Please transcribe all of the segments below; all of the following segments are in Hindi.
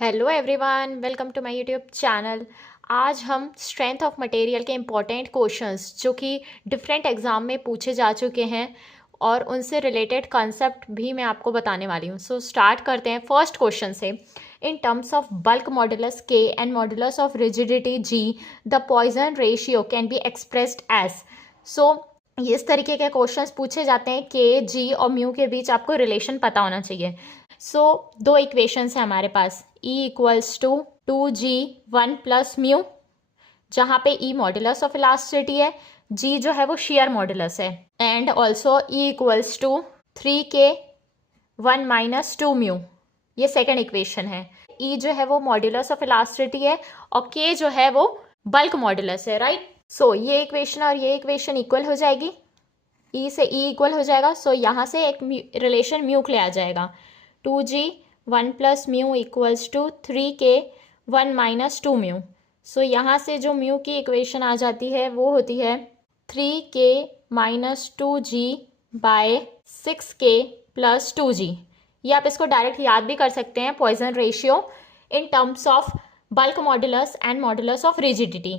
Hello everyone, welcome to my YouTube channel. आज हम स्ट्रेंथ ऑफ मटेरियल के इम्पॉर्टेंट क्वेश्चंस जो कि डिफरेंट एग्ज़ाम में पूछे जा चुके हैं और उनसे रिलेटेड कॉन्सेप्ट भी मैं आपको बताने वाली हूँ। सो स्टार्ट करते हैं फर्स्ट क्वेश्चन से। In terms of bulk modulus के and modulus of rigidity G, the Poisson ratio can be expressed as. So इस तरीके के क्वेश्चंस पूछे जाते हैं। के, जी और म्यू के बीच आपको रिलेशन पता होना चाहिए। दो इक्वेशंस हैं हमारे पास, E equals to 2G1 plus mu, जहाँ पे E मॉडुलस ऑफ इलास्टिसिटी है, G जो है वो शेयर मॉडुलस है, and also E equals to 3K1 minus 2 mu. ये सेकेंड इक्वेशन है। E जो है वो मॉडुलस ऑफ इलास्टिसिटी है और K जो है वो बल्क मॉडुलस है, राइट। ये इक्वेशन और ये इक्वेशन इक्वल हो जाएगी, E से E इक्वल हो जाएगा। यहाँ से एक रिलेशन म्यू ले आ जाएगा, 2G1 plus mu equals to 3K1 minus 2 mu. यहाँ से जो म्यू की इक्वेशन आ जाती है वो होती है 3K minus 2G bye 6K plus 2G। ये आप इसको डायरेक्ट याद भी कर सकते हैं, Poisson ratio in terms of bulk modulus and modulus of rigidity.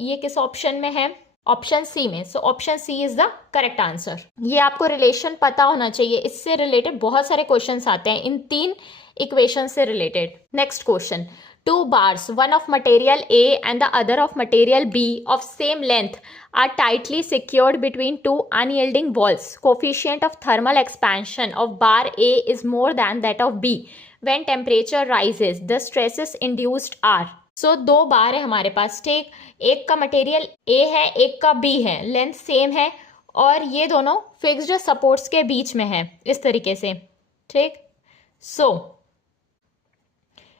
ये किस ऑप्शन में है? ऑप्शन सी में। Option C is the correct answer. ये आपको रिलेशन पता होना चाहिए, इससे रिलेटेड बहुत सारे क्वेश्चंस आते हैं इन तीन इक्वेशन से related. Next question, two bars, one of material A and the other of material B of same length are tightly secured between two unyielding walls. Coefficient of thermal expansion of bar A is more than that of B when temperature rises, the stresses induced are. दो बार है हमारे पास, ठीक। एक का मटेरियल ए है, एक का बी है, लेंथ सेम है और ये दोनों फिक्स्ड सपोर्ट्स के बीच में है, इस तरीके से, ठीक।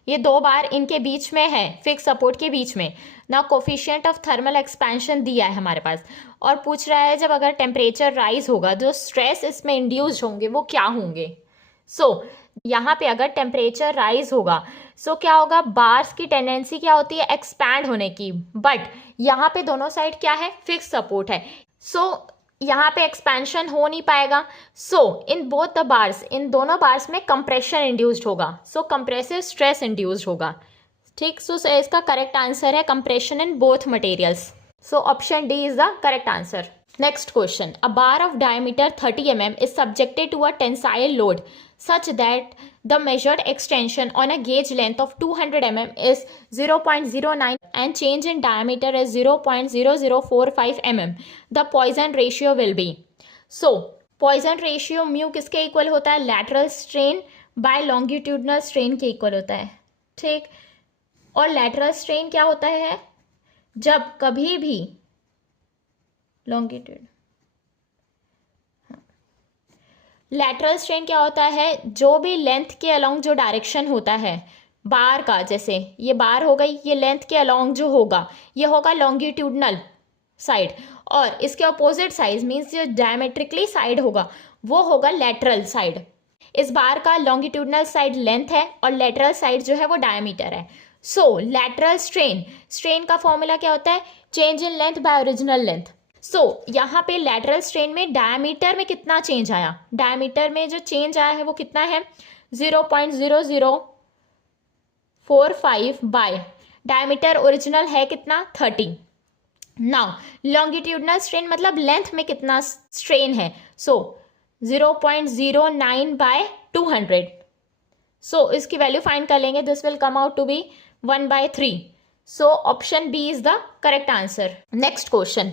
ये दो बार इनके बीच में है, फिक्स सपोर्ट के बीच में ना। कोफिशिएंट ऑफ थर्मल एक्सपेंशन दिया है हमारे पास और पूछ रहा है जब अगर टेम्परेचर राइज होगा जो स्ट्रेस इसमें इंड्यूस्ड होंगे वो क्या होंगे। यहाँ पे अगर टेम्परेचर राइज होगा क्या होगा, बार्स की टेंडेंसी क्या होती है, एक्सपैंड होने की, बट यहाँ पे दोनों साइड क्या है, फिक्स सपोर्ट है। यहाँ पे एक्सपेंशन हो नहीं पाएगा। इन बोथ द बार्स, इन दोनों बार्स में कंप्रेशन इंड्यूस्ड होगा, कंप्रेसिव स्ट्रेस इंड्यूस्ड होगा, ठीक। इसका करेक्ट आंसर है compression in both materials. Option D is the correct answer. Next question, a bar of diameter 30 mm is subjected to a tensile load such that the measured extension on a gauge length of 200 mm is 0.09 and change in diameter is 0.0045 mm. The Poisson ratio will be. Poisson ratio mu किसके इक्वल होता है? lateral strain by longitudinal strain के इक्वल होता है, ठीक। और lateral strain क्या होता है? जब कभी भी लॉन्गिट्यूड, लैटरल स्ट्रेन क्या होता है? जो भी लेंथ के अलोंग जो डायरेक्शन होता है बार का, जैसे ये बार हो गई, ये लेंथ के अलोंग जो होगा ये होगा लॉन्गिट्यूडनल साइड, और इसके अपोजिट साइड मीन्स जो डायमेट्रिकली साइड होगा वो होगा लैटरल साइड। इस बार का लॉन्गिट्यूडनल साइड लेंथ है और लैटरल साइड जो है वो डायमीटर है। लैटरल स्ट्रेन का फॉर्मूला क्या होता है? Change in length bye original length. यहाँ पे लैटरल स्ट्रेन में डायमीटर में कितना चेंज आया? डायमीटर में जो चेंज आया है वो कितना है? 0.0045 बाय डायमीटर ओरिजिनल है कितना? 30। नाउ लॉन्गिट्यूडनल स्ट्रेन मतलब लेंथ में कितना स्ट्रेन है? 0.09 बाय 200। इसकी वैल्यू फाइंड कर लेंगे, this will come out to be 1/3। Option B is the correct answer. Next question,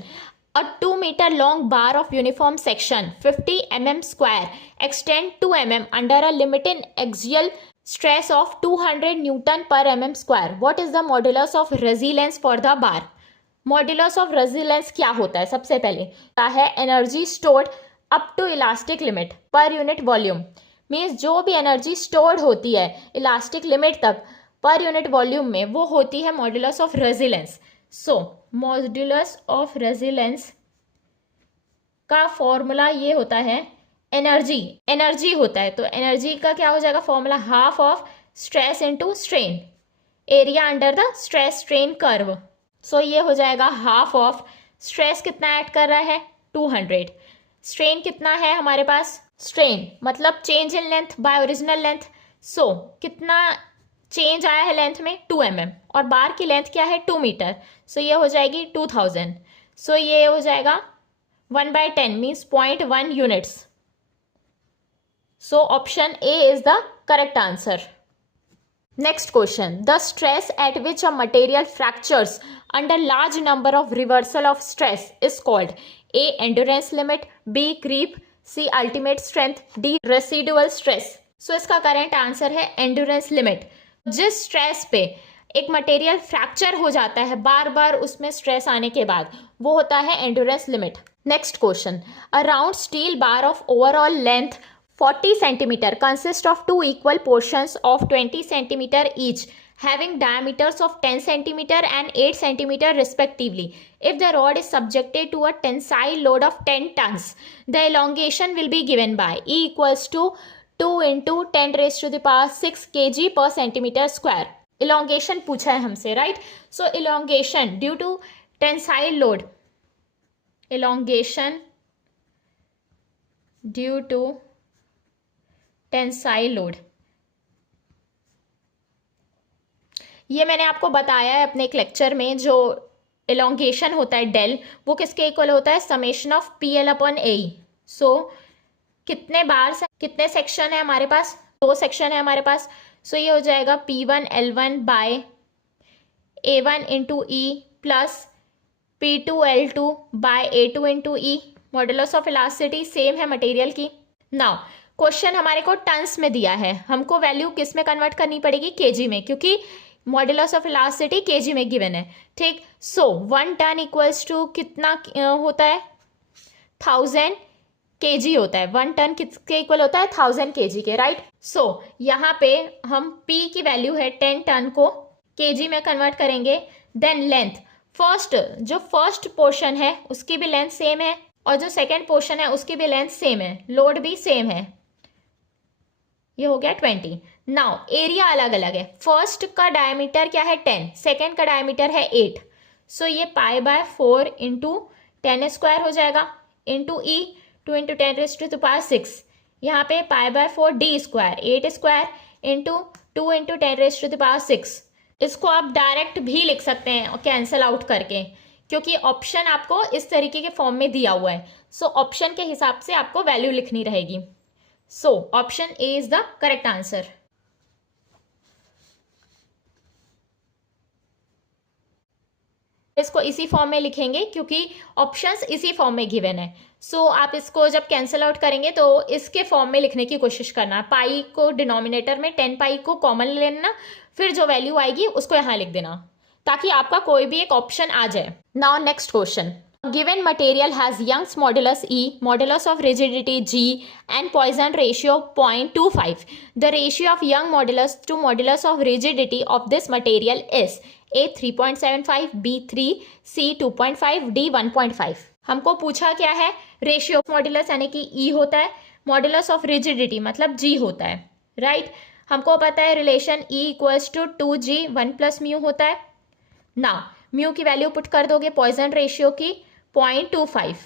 a 2 meter long bar of uniform section 50 mm square extend 2 mm under a limited axial stress of 200 Newton per mm square. What is the modulus of resilience for the bar? Modulus of resilience क्या होता है? सबसे पहले क्या है? Energy stored up to elastic limit per unit volume, means जो भी एनर्जी स्टोर्ड होती है इलास्टिक लिमिट तक पर यूनिट वॉल्यूम में वो होती है modulus of resilience. Modulus of resilience का फॉर्मूला ये होता है, एनर्जी होता है, तो एनर्जी का क्या हो जाएगा formula? Half of stress into strain, area under the stress strain curve. ये हो जाएगा हाफ ऑफ स्ट्रेस कितना ऐड कर रहा है? 200। स्ट्रेन कितना है हमारे पास? स्ट्रेन मतलब change in length bye original length. कितना चेंज आया है लेंथ में 2 mm और बार की लेंथ क्या है 2 मीटर, सो ये हो जाएगी 2000, सो ये हो जाएगा 1/10 means 0.1 units. So option A is the correct answer. Next question. The stress at which a material fractures under large number of reversal of stress is called A. Endurance limit, B. Creep, C. Ultimate strength, D. Residual stress. So इसका करेक्ट आंसर है endurance limit। जिस स्ट्रेस पे एक मटेरियल फ्रैक्चर हो जाता है बार बार उसमें स्ट्रेस आने के बाद, वो होता है endurance limit. Next question. A round steel bar of overall length 40 centimeter consists of two equal portions of 20 centimeter each having diameters of 10 centimeter and 8 centimeter respectively. If the rod is subjected to a tensile load of 10 tons, the elongation will be given by E equals to 2 into 10 raised to the power 6 kg per centimeter square. Elongation पूछा है हमसे, right? So elongation due to tensile load, elongation due to tensile load, ये मैंने आपको बताया है अपने एक लेक्चर में। जो एलोंगेशन होता है डेल, वो किसके इक्वल होता है, summation of P L upon A. So कितने बार कितने सेक्शन है हमारे पास, 2 सेक्शन है हमारे पास। सो ये हो जाएगा P1 L1 by A1 into E plus P2 L2 by A2 into E. Modulus of elasticity same है मटेरियल की। नाउ क्वेश्चन हमारे को टन्स में दिया है, हमको वैल्यू किस में कन्वर्ट करनी पड़ेगी, केजी में, क्योंकि मॉडुलस ऑफ इलास्टिसिटी केजी में गिवन है। ठीक, सो 1 टन इक्वल्स टू कितना होता है, 1000 केजी होता है। 1 टन किसके इक्वल होता है, 1000 केजी के, राइट। सो यहाँ पे हम P की वैल्यू है 10 टन को केजी में कन्वर्ट करेंगे। देन लेंथ, जो फर्स्ट पोर्शन है उसकी भी लेंथ सेम है और जो सेकेंड पोर्शन है उसकी भी लेंथ सेम है, लोड भी सेम है, ये हो गया 20। नाउ एरिया अलग अलग है, फर्स्ट का डायमीटर क्या है 10, सेकेंड का डायमीटर है 8। सो ये π/4 इंटू 10 स्क्वायर हो जाएगा into E 2 into 10 raise to the power 6। यहाँ पे π/4 d square 8 square into 2 into 10 raise to the power 6। इसको आप डायरेक्ट भी लिख सकते हैं कैंसिल आउट करके, क्योंकि ऑप्शन आपको इस तरीके के फॉर्म में दिया हुआ है। सो ऑप्शन के हिसाब से आपको वैल्यू लिखनी रहेगी। So option A is the correct answer. इसको इसी फॉर्म में लिखेंगे क्योंकि ऑप्शंस इसी फॉर्म में गिवन है। सो आप इसको जब कैंसिल आउट करेंगे तो इसके फॉर्म में लिखने की कोशिश करना। पाई को डिनोमिनेटर में 10 पाई को कॉमन ले लेना, फिर जो वैल्यू आएगी उसको यहाँ लिख देना ताकि आपका कोई भी एक ऑप्शन आ जाए। Now next question. Given material has Young's modulus E, modulus of rigidity G and Poisson ratio 0.25. The ratio of Young modulus to modulus of rigidity of this material is A 3.75, B 3, C 2.5, D 1.5. हमको पूछा क्या है, रेशियो मॉडुलस यानी कि E होता है, मॉडुलस ऑफ रिजिडिटी मतलब G होता है, राइट। हमको पता है relation E equals to 2G 1 plus mu होता है ना। म्यू की वैल्यू पुट कर दोगे पॉइसन रेशियो की 0.25,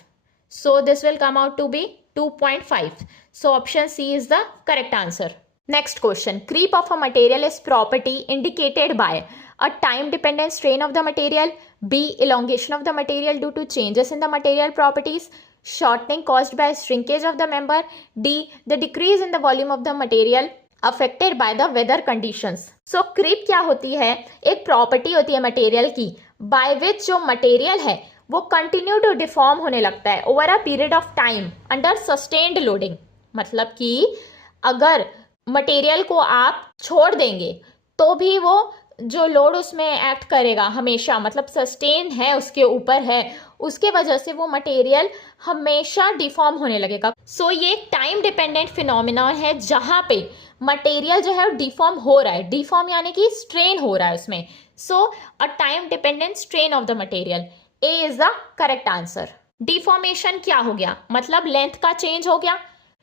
so this will come out to be 2.5. So option C is the correct answer. Next question. Creep of a material is property indicated by a time dependent strain of the material, B elongation of the material due to changes in the material properties, shortening caused by shrinkage of the member, D the decrease in the volume of the material affected by the weather conditions. So creep क्या होती है, एक प्रॉपर्टी होती है मटेरियल की by which जो मटेरियल है वो कंटिन्यू टू डिफॉर्म होने लगता है over a period of time under sustained loading. मतलब कि अगर मटेरियल को आप छोड़ देंगे तो भी वो जो लोड उसमें एक्ट करेगा हमेशा, मतलब सस्टेन है उसके ऊपर है, उसके वजह से वो मटेरियल हमेशा डिफॉर्म होने लगेगा। सो ये एक टाइम डिपेंडेंट फिनोमिना है जहाँ पे मटेरियल जो है वो डिफॉर्म हो रहा है, डिफॉर्म यानी कि स्ट्रेन हो रहा है उसमें। So a time dependent strain of the material, A is the correct answer. Deformation क्या हो गया, मतलब लेंथ का चेंज हो गया,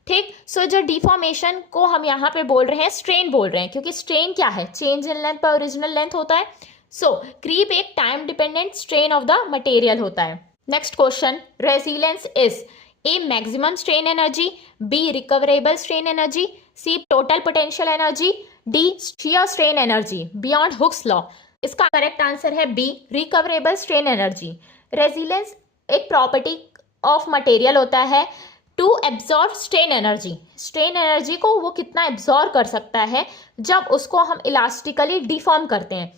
ठीक। सो जो डिफॉर्मेशन को हम यहाँ पे बोल रहे हैं स्ट्रेन बोल रहे हैं, क्योंकि स्ट्रेन क्या है, चेंज इन लेंथ पर ओरिजिनल लेंथ होता है। सो क्रीप एक time dependent strain of the material होता है। Next question. Resilience is a maximum strain energy, B recoverable strain energy, C total potential energy, D shear strain energy beyond Hooke's law. इसका करेक्ट आंसर है B, recoverable strain energy. Resilience एक प्रॉपर्टी ऑफ मटेरियल होता है to absorb strain energy. Strain energy को वो कितना एब्जॉर्ब कर सकता है जब उसको हम इलास्टिकली डिफॉर्म करते हैं।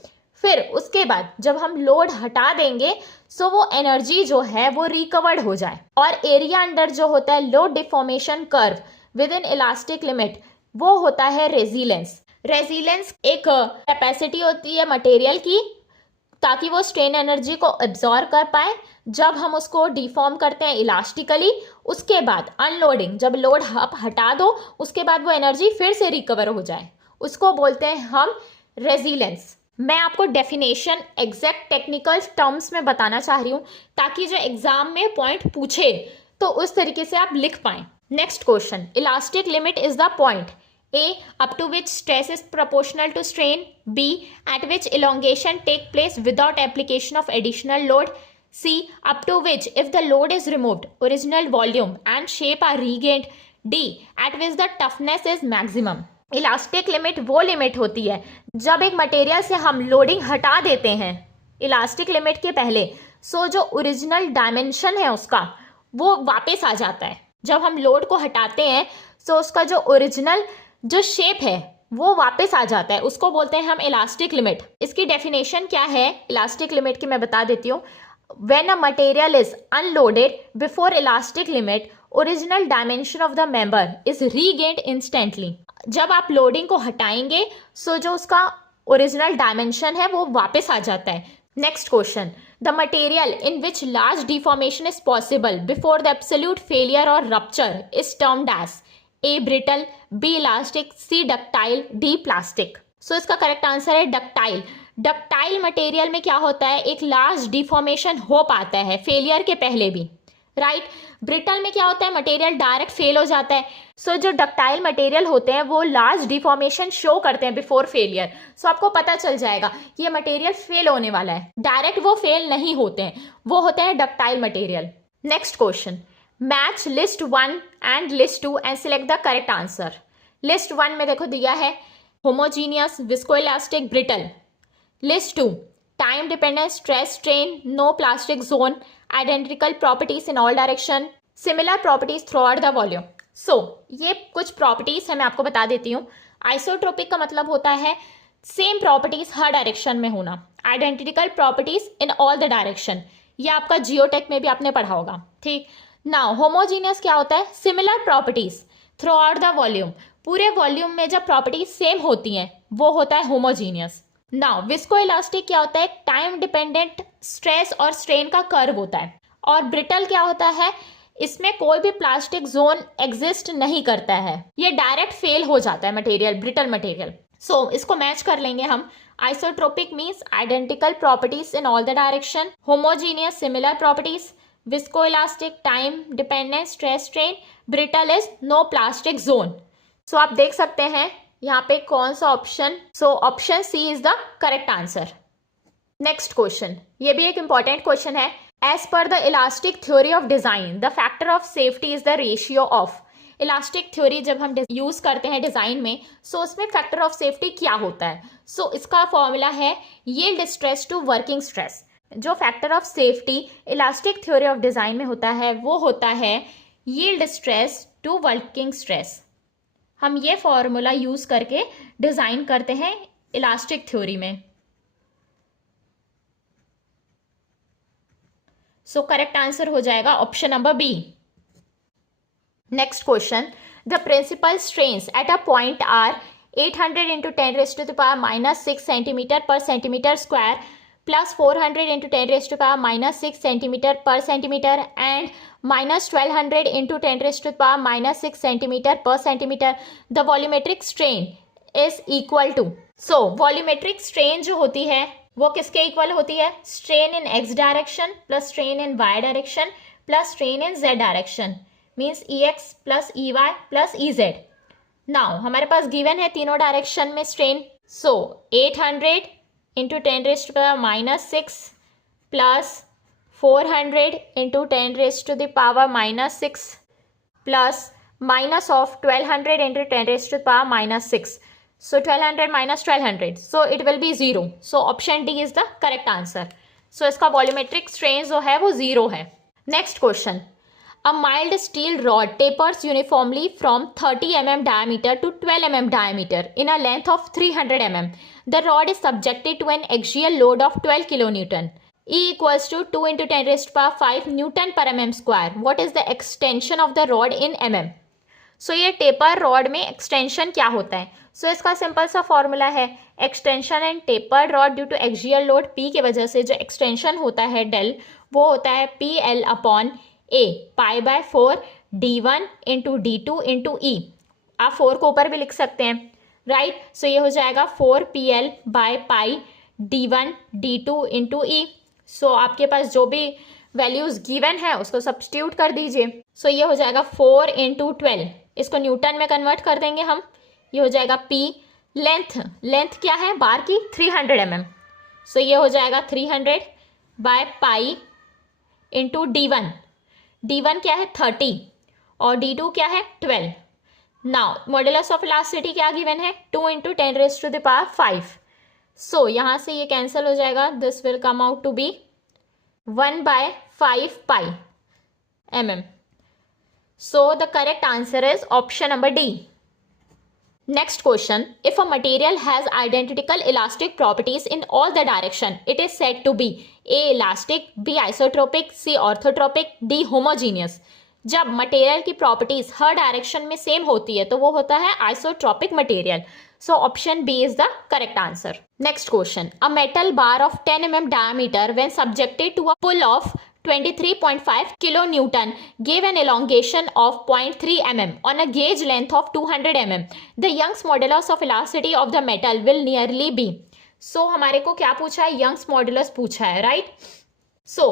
फिर उसके बाद जब हम लोड हटा देंगे सो वो एनर्जी जो है वो रिकवर्ड हो जाए। और एरिया अंडर जो होता है load deformation curve with in elastic limit, वो होता है रेजिलेंस। रेजिलेंस एक कैपेसिटी होती है मटेरियल की ताकि वो स्ट्रेन एनर्जी को एब्जॉर्ब कर पाए। जब हम उसको डिफॉर्म करते हैं इलास्टिकली, उसके बाद अनलोडिंग, जब लोड आप हटा दो उसके बाद वो एनर्जी फिर से रिकवर हो जाए, उसको बोलते हैं हम रेजिलेंस। मैं आपको डेफिनेशन एग्जैक्ट टेक्निकल टर्म्स में बताना चाह रही हूँ ताकि जो एग्जाम में पॉइंट पूछे तो उस तरीके से आप लिख पाएं। Next question, elastic limit is the point A up to which stress is proportional to strain, B at which elongation take place without application of additional load, C up to which if the load is removed original volume and shape are regained, D at which the toughness is maximum। Elastic limit वो लिमिट होती है जब एक मटेरियल से हम लोडिंग हटा देते हैं इलास्टिक लिमिट के पहले, सो जो ओरिजिनल डायमेंशन है उसका वो वापस आ जाता है। जब हम लोड को हटाते हैं सो उसका जो ओरिजिनल जो शेप है वो वापस आ जाता है, उसको बोलते हैं हम इलास्टिक लिमिट। इसकी डेफिनेशन क्या है इलास्टिक लिमिट की मैं बता देती हूँ। When a material is unloaded before elastic limit, original dimension of the member is regained instantly. जब आप लोडिंग को हटाएंगे सो जो उसका ओरिजिनल डायमेंशन है वो वापस आ जाता है। Next question, the material in which large deformation is possible before the absolute failure और rupture is termed as A brittle, B elastic, C ductile, D plastic। So इसका करेक्ट आंसर है डक्टाइल। डक्टाइल मटेरियल में क्या होता है, एक लार्ज डिफॉर्मेशन हो पाता है फेलियर के पहले भी, राइट। ब्रिटल में क्या होता है, मटेरियल डायरेक्ट फेल हो जाता है। सो जो डक्टाइल मटेरियल होते हैं वो लार्ज डिफॉर्मेशन शो करते हैं बिफोर फेलियर। सो आपको पता चल जाएगा ये मटेरियल फेल होने वाला है, डायरेक्ट वो फेल नहीं होते हैं, वो होते हैं ductile material. Next question, match list 1 and list 2 and select the correct answer. List 1 में देखो दिया है homogeneous, viscoelastic, brittle. List 2, time dependent, stress strain, no plastic zone, identical properties in all direction, similar properties throughout the volume. So ये कुछ प्रॉपर्टीज है, मैं आपको बता देती हूँ। आइसोट्रोपिक का मतलब होता है सेम प्रॉपर्टीज हर डायरेक्शन में होना। Identical properties in all the direction, ये आपका जियोटेक में भी आपने पढ़ा होगा, ठीक। नाउ होमोजीनियस क्या होता है, similar properties throughout the volume, पूरे वॉल्यूम में जब प्रॉपर्टीज सेम होती हैं वो होता है होमोजीनियस। नाउ विस्कोइलास्टिक क्या होता है, टाइम डिपेंडेंट स्ट्रेस और स्ट्रेन का कर्व होता है। और ब्रिटल क्या होता है, इसमें कोई भी प्लास्टिक जोन एग्जिस्ट नहीं करता है, ये डायरेक्ट फेल हो जाता है मटेरियल, ब्रिटल मटेरियल। सो इसको मैच कर लेंगे हम। Isotropic means identical properties in all the direction, homogeneous similar properties, viscoelastic time dependent stress strain, brittle is no plastic zone. So आप देख सकते हैं यहाँ पे कौन सा option, so option C is the correct answer. Next question, ये भी एक इंपॉर्टेंट क्वेश्चन है। As per the elastic theory of design the factor of safety is the ratio of. Elastic theory जब हम यूज करते हैं डिजाइन में, सो उसमें फैक्टर ऑफ सेफ्टी क्या होता है। सो इसका फॉर्मूला है yield stress to working stress. जो factor of safety elastic theory of design में होता है वो होता है yield stress to working stress. हम ये फॉर्मूला यूज करके डिजाइन करते हैं इलास्टिक थ्योरी में। सो करेक्ट आंसर हो जाएगा option number B. Next question, the principal strains at a point are 800 into 10 raised to the power minus 6 centimeter per centimeter square plus 400 into 10 raised to the power minus 6 centimeter per centimeter and minus 1200 into 10 raised to the power minus 6 centimeter per centimeter. The volumetric strain is equal to. So volumetric strain जो होती है वो किसके इक्वल होती है, strain in x direction plus strain in y direction plus strain in z direction means ex plus ey plus ez. Now हमारे पास गिवन है तीनों डायरेक्शन में strain. So 800 into 10 raised to the power minus 6 plus 400 into 10 raised to the power minus 6 plus minus of 1200 into 10 raised to the power minus 6. So 1200 minus 1200. So it will be 0. So option D is the correct answer. So इसका volumetric strain जो है वो 0 है. Next question. A mild steel rod tapers uniformly from 30 mm diameter to 12 mm diameter in a length of 300 mm. The rod is subjected to an axial load of 12 kilonewton. E equals to 2 into 10 raised to power 5 Newton per mm square. What is the extension of the rod in mm? सो ये टेपर रॉड में एक्सटेंशन क्या होता है? सो इसका सिंपल सा फॉर्मूला है extension and taper rod due to axial load P के वजह से जो एक्सटेंशन होता है डेल वो होता है P L upon A pi by 4 d1 into d2 into E. आप 4 को ऊपर भी लिख सकते हैं, राइट. सो ये हो जाएगा 4 P L by pi d1 d2 into E. So आपके पास जो भी वैल्यूज गिवन है उसको सब्स्टिट्यूट कर दीजिए. सो ये हो जाएगा 4 इंटू 12. इसको न्यूटन में कन्वर्ट कर देंगे हम. ये हो जाएगा P. लेंथ क्या है बार की 300 mm. सो ये हो जाएगा 300 by pi into D1. D1 क्या है 30 और D2 क्या है 12. नाउ मॉडुलस ऑफ इलास्टिसिटी क्या गिवन है 2 into 10 raised to the power 5. So यहाँ से ये कैंसिल हो जाएगा. This will come out to be 1 by 5 pi mm. So the correct answer is option number D. Next question. If a material has identical elastic properties in all the direction, it is said to be A. elastic, B. isotropic, C. orthotropic, D. homogeneous. जब मटेरियल की प्रॉपर्टीज हर डायरेक्शन में सेम होती है तो वो होता है isotropic material. So option B is the correct answer. Next question. A metal bar of 10 mm diameter when subjected to a pull of 23.5 kilonewton gave an elongation of 0.3 mm on a gauge length of 200 mm. The Young's modulus of elasticity of the metal will nearly be. So हमारे को क्या पूछा है? Young's modulus पूछा है, राइट. सो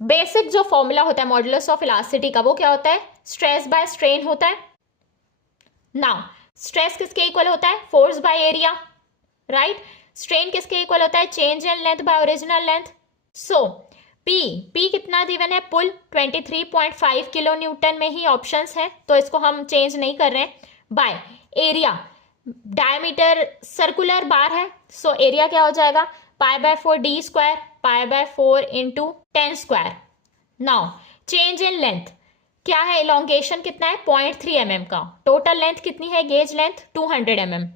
बेसिक जो फॉर्मूला होता है मॉडुलस ऑफ इलास्टिसिटी का वो क्या होता है? स्ट्रेस बाय स्ट्रेन होता है. नाउ स्ट्रेस किसके इक्वल होता है? Force by area, right. Strain किसके इक्वल होता है? Change in length bye original length. So P कितना गिवन है? पुल 23.5 किलो न्यूटन में ही ऑप्शंस है तो इसको हम चेंज नहीं कर रहे हैं. बाय एरिया, डायमीटर सर्कुलर बार है सो एरिया क्या हो जाएगा? पाई by 4 D square pi by 4 into 10 square. Now change in length क्या है? इलोंगेशन कितना है? 0.3 mm का. टोटल लेंथ कितनी है? Gauge length 200 mm.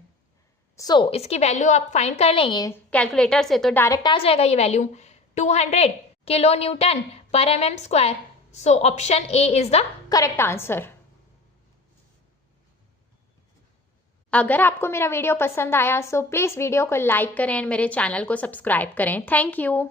सो इसकी वैल्यू आप फाइंड कर लेंगे कैलकुलेटर से तो डायरेक्ट आ जाएगा ये वैल्यू 200 किलो न्यूटन पर mm square. So option A is the correct answer. अगर आपको मेरा वीडियो पसंद आया सो प्लीज़ वीडियो को लाइक करें और मेरे चैनल को सब्सक्राइब करें. Thank you.